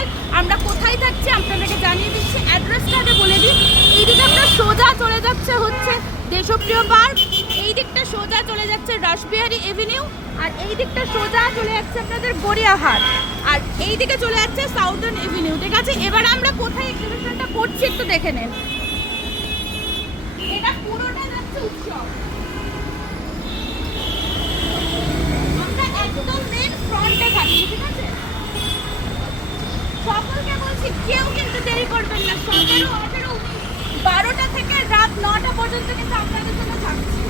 হল। আমরা কোথায় থাকছি আপনাদেরকে জানিয়ে দিচ্ছি, অ্যাড্রেসটা আগে বলে দিই। এই দিকে আমরা সোজা চলে যাচ্ছে হচ্ছে দেশপ্রিয় পার্ক, এই দিকটা সোজা চলে যাচ্ছে রাসবিহারী এভিনিউ, আর এই দিকটা সোজা চলে যাচ্ছে আপনাদের গড়িয়াহাট, আর এই দিকে চলে যাচ্ছে সাউদার্ন এভিনিউ। ঠিক আছে, এবার আমরা কোথায় এক্সিবিশনটা করছি একটু দেখে নেন। এটা পুরোটা যাচ্ছে উৎসব, আমরা একদম মেন ফ্রন্টে থাকি। ঠিক আছে, সকলকে বলছি কেউ কিন্তু দেরি করবেন না। 17, 18, 12টা থেকে রাত 9টা পর্যন্ত কিন্তু আপনাদের জন্য থাকছি।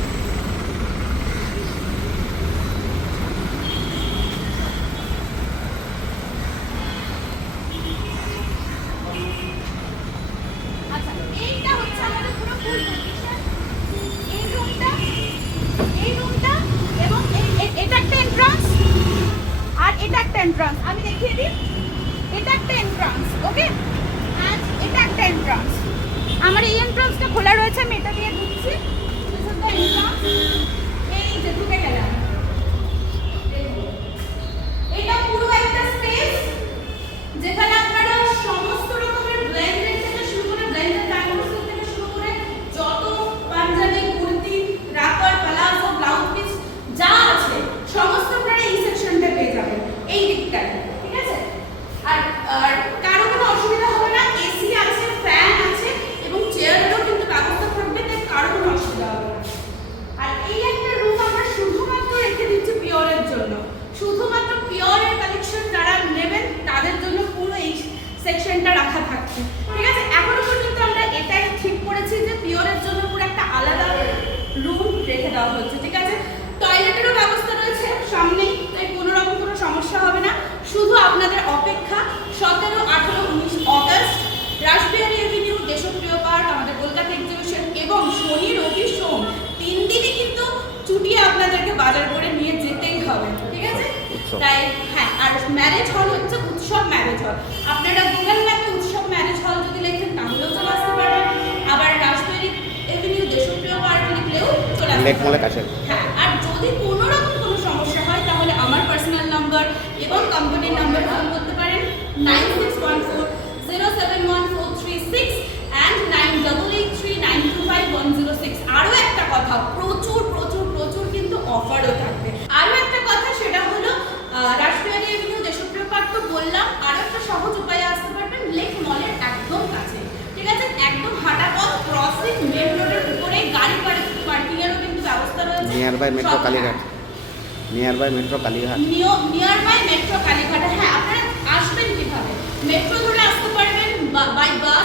আচ্ছা, এইটা হচ্ছে আমাদের পুরো ফুল পজিশন। এই রুমটা এবং এটা একটা এন্ট্রান্স, আর এটা একটা এন্ট্রান্স। আমি দেখিয়ে দিই, এটা একটা এন্ট্রান্স, ওকে, এন্ড এটা একটা এন্ট্রান্স। আমার এই এন্ট্রান্সটা খোলা রয়েছে, আমি এটা দিয়ে ঢুকছি। এই যে ঢুকে গেলাম। এটা পুরো একটা স্পেস যেখানে আপনারা সমস্ত রকমের ব্লেন্ডেড থেকে শুরু করে ব্লেন্ডেড ডায়মন্ডস থেকে শুরু করে যত Punjabi, kurti, wrapper, palazzo, blouse piece যা আছে সমস্ত আপনারা এই সেকশনটা পেয়ে যাবেন এই দিকটায়। ঠিক আছে, আর কারো কোনো অসুবিধা হবে না, এসি আছে, ফ্যান আছে এবং চেয়ারেরও কিন্তু ব্যবস্থা থাকবে, তাই কারো কোনো অসুবিধা হবে না। আর এই একটা রুম আমরা শুধুমাত্র রেখে দিচ্ছি পিওরের জন্য, শুধুমাত্র পিওরের কালেকশন যারা নেবেন তাদের জন্য পুরো এই সেকশনটা রাখা থাকছে। ঠিক আছে, এখনো পর্যন্ত আমরা এটাই ঠিক করেছি যে পিওরের জন্য পুরো একটা আলাদা রুম রেখে দেওয়া হচ্ছে। ঠিক আছে, টয়লেটেরও ব্যবস্থা রয়েছে সামনেই, তাই কোনো রকম কোনো সমস্যা হবে না। শুধু আপনাদের অপেক্ষা 17, 18, 19 অগস্ট রাসবিহারী এভিনিউ, দেশপ্রিয় পার্ক, আমাদের কলকাতা এক্সিবিশন এবং শনি, রবি, সোম 3 দিনই কিন্তু ছুটিয়ে আপনাদেরকে বাজার করে নিয়ে যেতেই হবে। ঠিক আছে, তাই হ্যাঁ, আর ম্যারেজ হল হচ্ছে উৎসব ম্যারেজ হল। আপনারা গুগল ম্যাপে উৎসব ম্যারেজ হল যদি লেখেন তাহলেও চলে আসতে পারেন, আবার রাসবিহারী এভিনিউ, দেশপ্রিয় পার্ক লিখলেও চলে আসতে পারেন। হ্যাঁ, আর যদি কোনো রকম কোনো সমস্যা হয় তাহলে আমার পার্সোনাল নাম্বার এবং কোম্পানির নাম্বার ফোন করতে পারেন 9614071436 and 9883925106। আরও একটা কথা, প্রচুর প্রচুর প্রচুর কিন্তু অফারও থাকবে। আরও একটা কথা, সেটা হলো রাসবিহারী এভিনিউ, দেশপ্রিয় পার্ক তো বললাম, আরও একটা সহজ উপায়ে আসতে পারবেন লেক মলের একদম কাছে। ঠিক আছে, একদম হাঁটা পথ, ক্রসিং মেন রোডের উপরে গাড়ি পার্কিংয়েরও কিন্তু ব্যবস্থা রয়েছে। Nearby metro Kalighat, nearby metro Kalighat, nearby metro Kalighat. হ্যাঁ, আপনারা আসবেন কিভাবে? মেট্রো ধরে আসতে পারবেন, বাই বাস